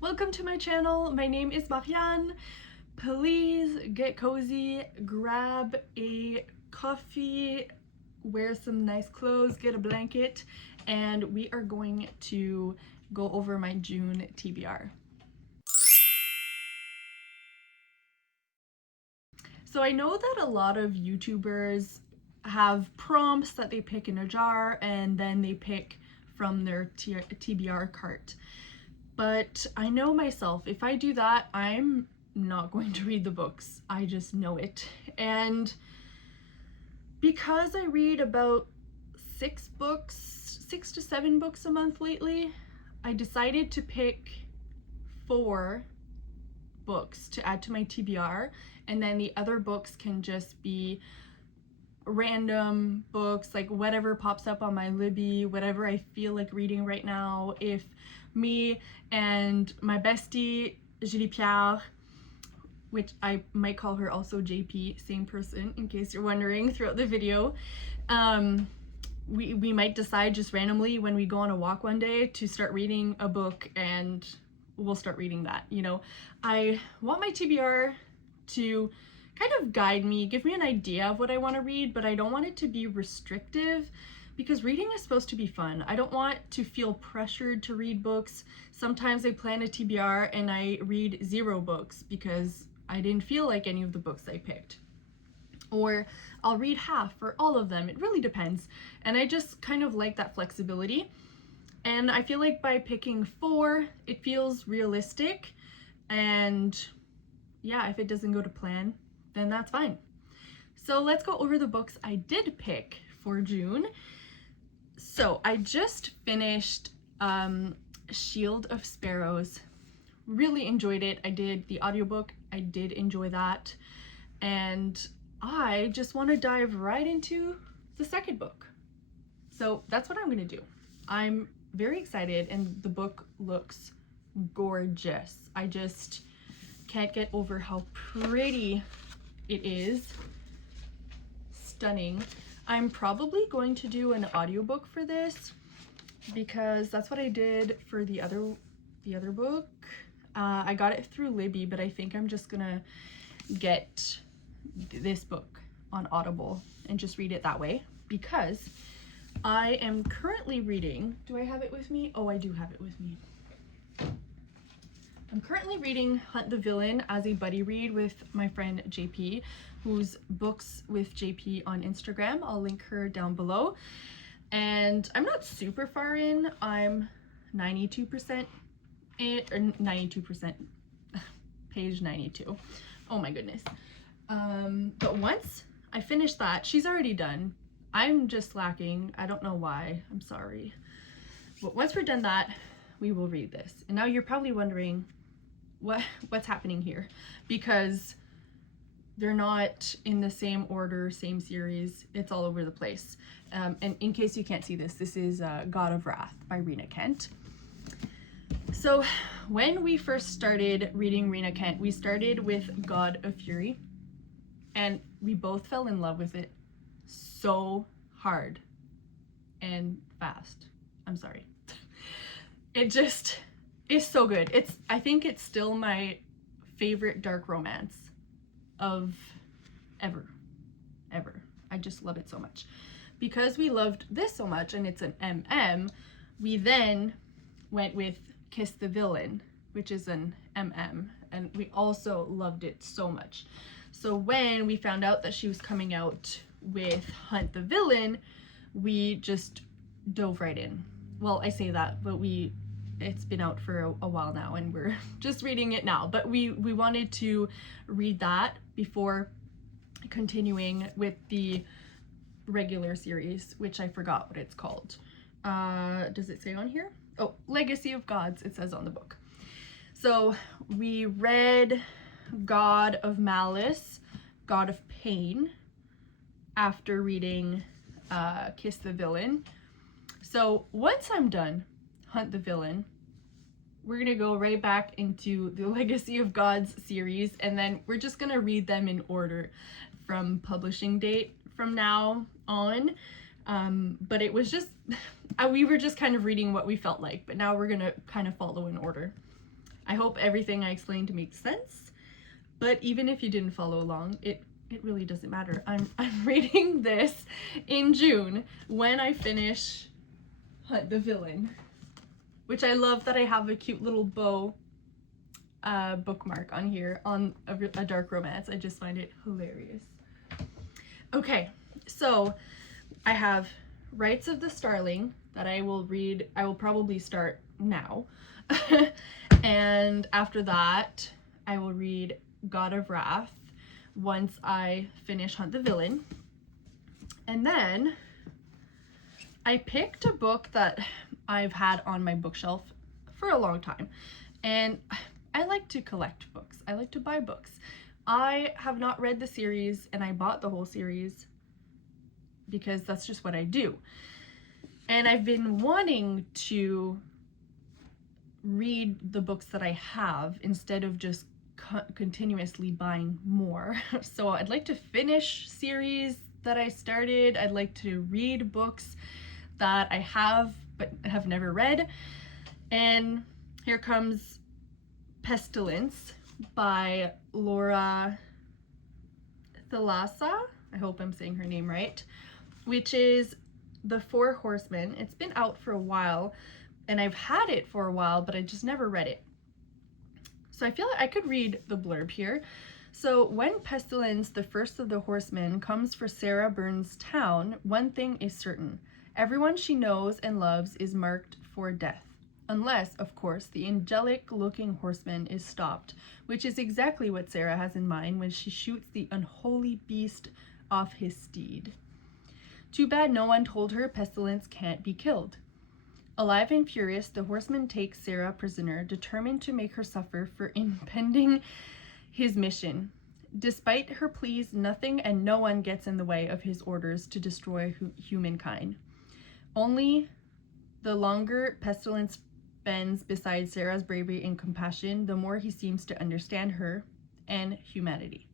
Welcome to my channel. My name is Marianne. Please get cozy, grab a coffee, wear some nice clothes, get a blanket, and we are going to go over my June TBR. So I know that a lot of YouTubers have prompts that they pick in a jar and then they pick from their TBR cart. But I know myself, if I do that, I'm not going to read the books. I just know it. And because I read about 6 to 7 books a month lately, I decided to pick 4 books to add to my TBR, and then the other books can just be random books, like whatever pops up on my Libby, whatever I feel like reading right now. If me and my bestie Julie Pierre, which I might call her also JP, same person in case you're wondering throughout the video, we might decide just randomly when we go on a walk one day to start reading a book, and we'll start reading that. You know, I want my TBR to kind of guide me, give me an idea of what I want to read, but I don't want it to be restrictive because reading is supposed to be fun. I don't want to feel pressured to read books. Sometimes I plan a TBR and I read 0 books because I didn't feel like any of the books I picked. Or I'll read half or all of them. It really depends. And I just kind of like that flexibility. And I feel like by picking 4, it feels realistic. And yeah, if it doesn't go to plan, then that's fine. So let's go over the books I did pick for June. So I just finished Shield of Sparrows. Really enjoyed it. I did the audiobook. I did enjoy that. And I just want to dive right into the second book. So that's what I'm going to do. I'm very excited, and the book looks gorgeous. I just can't get over how pretty it is. Stunning. I'm probably going to do an audiobook for this because that's what I did for the other book. I got it through Libby, but I think I'm just gonna get this book on Audible and just read it that way because I am currently reading, do I have it with me? Oh, I do have it with me. I'm currently reading Hunt the Villain as a buddy read with my friend JP, whose books with JP on Instagram. I'll link her down below. And I'm not super far in. I'm 92% in, or 92%, page 92. Oh my goodness. But once I finish that, she's already done. I'm just lacking. I don't know why. I'm sorry. But once we're done that, we will read this. And now you're probably wondering what's happening here, because they're not in the same order, same series. It's all over the place. And in case you can't see this, this is God of Wrath by Rena Kent. So when we first started reading Rena Kent, we started with God of Fury, and we both fell in love with it so hard and fast. I'm sorry. It just is so good. I think it's still my favorite dark romance of ever. I just love it so much. Because we loved this so much, and it's an MM, we then went with Kiss the Villain, which is an MM, and we also loved it so much. So when we found out that she was coming out with Hunt the Villain, we just dove right in. Well, I say that, but it's been out for a while now, and we're just reading it now. But we wanted to read that before continuing with the regular series, which I forgot what it's called. Does it say on here? Oh, Legacy of Gods, it says on the book. So we read God of Malice, God of Pain, after reading Kiss the Villain. So once I'm done Hunt the Villain, we're gonna go right back into the Legacy of Gods series, and then we're just gonna read them in order from publishing date from now on. But it was just, we were just kind of reading what we felt like, but now we're gonna kind of follow in order. I hope everything I explained makes sense, but even if you didn't follow along, it really doesn't matter. I'm reading this in June when I finish Hunt the Villain, which I love that I have a cute little bow bookmark on here on a dark romance. I just find it hilarious. Okay, so I have Rights of the Starling that I will read. I will probably start now. And after that, I will read God of Wrath once I finish Hunt the Villain. And then I picked a book that I've had on my bookshelf for a long time. And I like to collect books. I like to buy books. I have not read the series, and I bought the whole series because that's just what I do. And I've been wanting to read the books that I have instead of just continuously buying more. So I'd like to finish series that I started. I'd like to read books that I have but have never read. And here comes Pestilence by Laura Thalassa. I hope I'm saying her name right, which is the Four Horsemen. It's been out for a while, and I've had it for a while, but I just never read it. So I feel like I could read the blurb here. So when Pestilence, the first of the horsemen, comes for Sarah Burns' town, one thing is certain. Everyone she knows and loves is marked for death. Unless, of course, the angelic-looking horseman is stopped, which is exactly what Sarah has in mind when she shoots the unholy beast off his steed. Too bad no one told her Pestilence can't be killed. Alive and furious, the horseman takes Sarah prisoner, determined to make her suffer for impending his mission. Despite her pleas, nothing and no one gets in the way of his orders to destroy humankind. Only the longer Pestilence spends beside Sarah's bravery and compassion, the more he seems to understand her and humanity.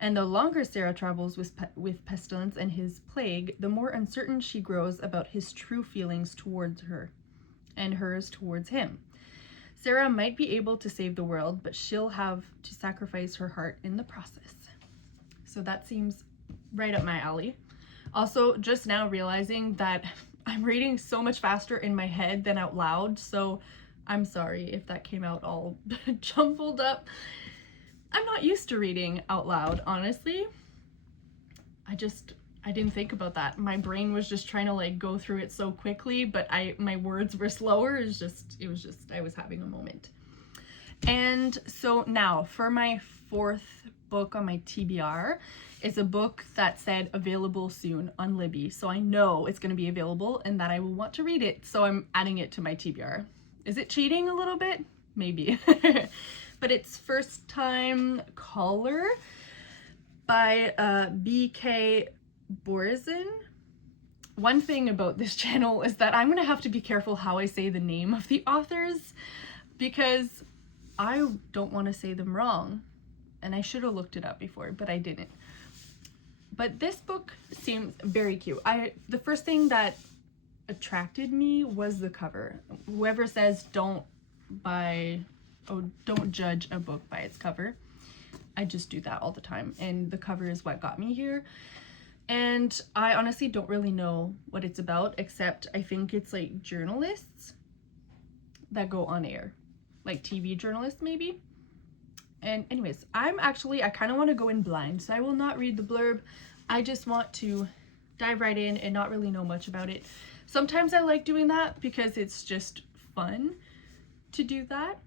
And the longer Sarah travels with Pestilence and his plague, the more uncertain she grows about his true feelings towards her and hers towards him. Sarah might be able to save the world, but she'll have to sacrifice her heart in the process. So that seems right up my alley. Also, just now realizing that I'm reading so much faster in my head than out loud, so I'm sorry if that came out all jumbled up. I'm not used to reading out loud, honestly. I didn't think about that. My brain was just trying to like go through it so quickly, but my words were slower. I was having a moment. And so now for my fourth book on my TBR, it's a book that said available soon on Libby. So I know it's going to be available and that I will want to read it. So I'm adding it to my TBR. Is it cheating a little bit? Maybe. But it's First Time Caller by B.K. Borzin. One thing about this channel is that I'm going to have to be careful how I say the name of the authors because I don't want to say them wrong. And I should have looked it up before, but I didn't. But this book seems very cute. The first thing that attracted me was the cover. Whoever says don't judge a book by its cover, I just do that all the time, and the cover is what got me here. And I honestly don't really know what it's about, except I think it's like journalists that go on air, like TV journalists maybe. And anyways, I kind of want to go in blind, so I will not read the blurb. I just want to dive right in and not really know much about it. Sometimes I like doing that because it's just fun to do that.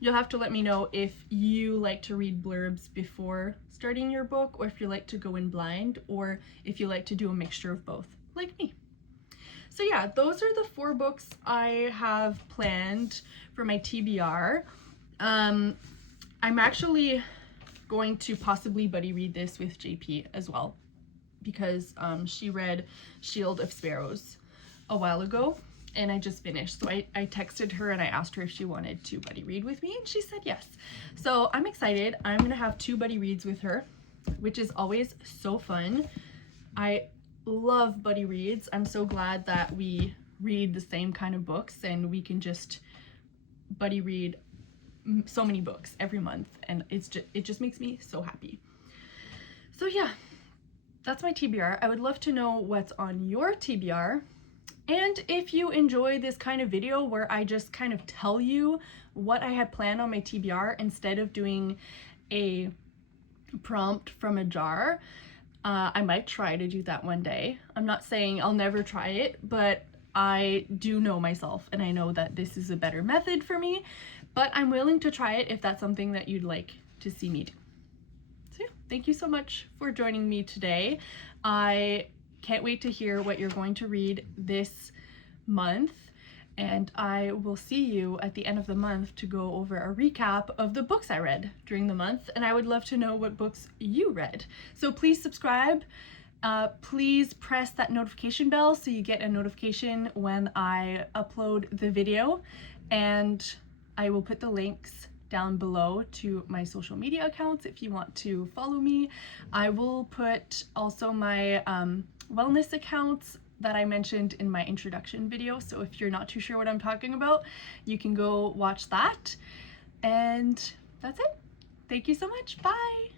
You'll have to let me know if you like to read blurbs before starting your book, or if you like to go in blind, or if you like to do a mixture of both, like me. So yeah, those are the 4 books I have planned for my TBR. I'm actually going to possibly buddy read this with JP as well, because she read Shield of Sparrows a while ago, and I just finished. So I texted her and I asked her if she wanted to buddy read with me, and she said yes. So I'm excited. I'm gonna have 2 buddy reads with her, which is always so fun. I love buddy reads. I'm so glad that we read the same kind of books and we can just buddy read so many books every month, and it just makes me so happy. So yeah, that's my TBR. I would love to know what's on your TBR. And if you enjoy this kind of video where I just kind of tell you what I had planned on my TBR instead of doing a prompt from a jar, I might try to do that one day. I'm not saying I'll never try it, but I do know myself and I know that this is a better method for me, but I'm willing to try it if that's something that you'd like to see me do. So yeah, thank you so much for joining me today. I can't wait to hear what you're going to read this month, and I will see you at the end of the month to go over a recap of the books I read during the month, and I would love to know what books you read. So please subscribe. Please press that notification bell so you get a notification when I upload the video, and I will put the links down below to my social media accounts if you want to follow me. I will put also my wellness accounts that I mentioned in my introduction video, so if you're not too sure what I'm talking about, you can go watch that. And that's it. Thank you so much. Bye!